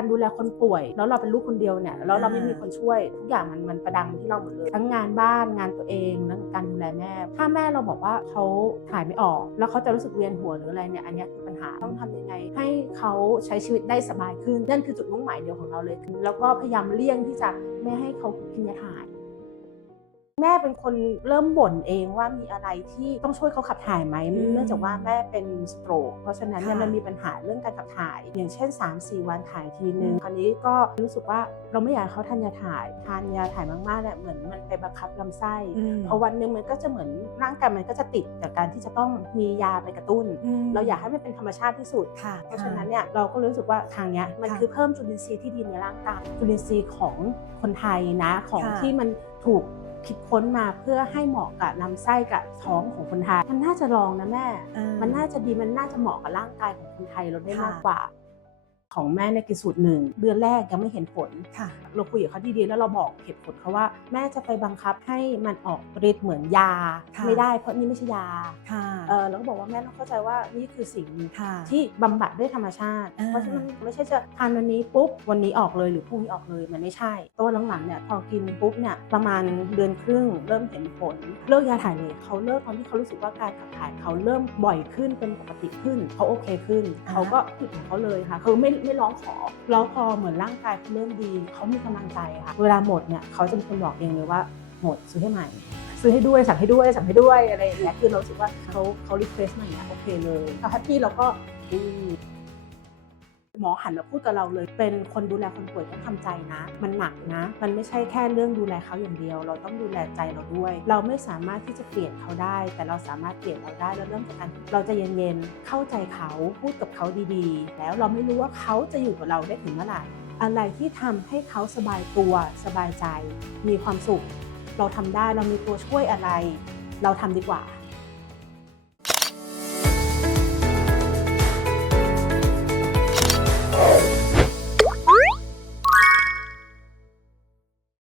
การดูแลคนป่วย แล้วเราเป็นลูกคนเดียวเนี่ยแล้วเราไม่มีคนช่วย ทุกอย่างมันมันประดังที่เราหมดเลยทั้งงานบ้านงานตัวเองแล้วการดูแลแม่ ถ้าแม่เราบอกว่าเขาถ่ายไม่ออก แล้วเขาจะรู้สึกเวียนหัวหรืออะไรเนี่ยอันนี้คือปัญหาต้องทำยังไง ให้เขาใช้ชีวิตได้สบายขึ้นนั่นคือจุดมุ่งหมายเดียวของเราเลย แล้วก็พยายามเลี่ยงที่จะไม่ให้เขากินยาถ่าย แม่เป็นคนเริ่มบ่นเองว่ามีอะไรที่ต้องช่วยเขาขับถ่ายไหมอืมเนื่องจากว่าแม่เป็นสโตรกเพราะฉะนั้นเนี่ยค่ะมันมีปัญหาเรื่องการขับถ่าย อย่างเช่น 3-4 วันถ่ายทีนึงคราวนี้ก็รู้สึกว่าเราไม่อยากให้เขาทานยาถ่าย ทานยาถ่ายมากๆเนี่ยเหมือนมันไปบังคับลำไส้อืมพอวันหนึ่งมันก็จะเหมือนร่างกายมันก็จะติดจากการที่จะต้องมียาไปกระตุ้นมเราอยากให้มันเป็นธรรมชาติที่สุดค่ะเพราะฉะนั้นเนี่ยเราก็รู้สึกว่าทางเนี้ยมันค่ะคือเพิ่มจุลินทรีย์ที่ดีในร่างกายจุลินทรีย์ของคนไทยนะของค่ะที่มันถูก คิดค้นมาเพื่อให้เหมาะกับลำไส้กับท้องของคนไทย มันน่าจะลองนะแม่เออมันน่าจะดีมันน่าจะเหมาะกับร่างกายของคนไทยเราได้ค่ะมากกว่า ของแม่ในกิจสูตรหนึ่งเดือนแรกยังไม่เห็นผลค่ะเราคุยกับเขาดีๆ แล้วเราบอกเหตุผลเขาว่า แม่จะไปบังคับให้มันออกฤทธิ์เหมือนยาค่ะไม่ได้เพราะนี่ไม่ใช่ยาค่ะเออแล้วก็บอกว่าแม่ต้องเข้าใจว่านี่คือสิ่งหนึ่งค่ะที่บำบัดด้วยธรรมชาติอ่าเพราะฉะนั้นไม่ใช่จะทานวันนี้ปุ๊บวันนี้ออกเลยหรือพรุ่งนี้ออกเลยมันไม่ใช่ตัวหลังๆเนี่ยพอกินปุ๊บเนี่ยประมาณเดือนครึ่ง เริ่มเห็นผลเลิกยาถ่ายเลยเขาเลิกตอนที่เขารู้สึกว่าการขับถ่ายเขาเริ่มบ่อยขึ้นเป็นปกติขึ้นเขาโอเคขึ้นอ่าเขาก็หยุดของเขาเลยค่ะคือไม่ไม่ร้องขอแล้วพอเหมือนร่างกายเขาเริ่มดีเขามีกำลังใจค่ะ เวลาหมดเนี่ยเขาจะเป็นคนบอกเองเลยว่าหมดซื้อให้ใหม่ ซื้อให้ด้วยสั่งให้ด้วยสั่งให้ด้วยอะไรอย่างเงี้ยคือเราสึกว่าเขาเขารีเควสมาอย่างเงี้ยโอเคเลยเขาแฮปปี้เราก็ดี หมอหันมาพูดกับเราเลย เป็นคนดูแลคนป่วยต้องทำใจนะ มันหนักนะ มันไม่ใช่แค่เรื่องดูแลเขาอย่างเดียว เราต้องดูแลใจเราด้วย เราไม่สามารถที่จะเปลี่ยนเขาได้ แต่เราสามารถเปลี่ยนเราได้แล้วเริ่มจากการเราจะเย็นๆเข้าใจเขาพูดกับเขาดีๆ แล้วเราไม่รู้ว่าเขาจะอยู่กับเราได้ถึงเมื่อไหร่อะไรที่ทำให้เขาสบายตัวสบายใจ มีความสุข เราทำได้เรามีตัวช่วยอะไร เราทำดีกว่า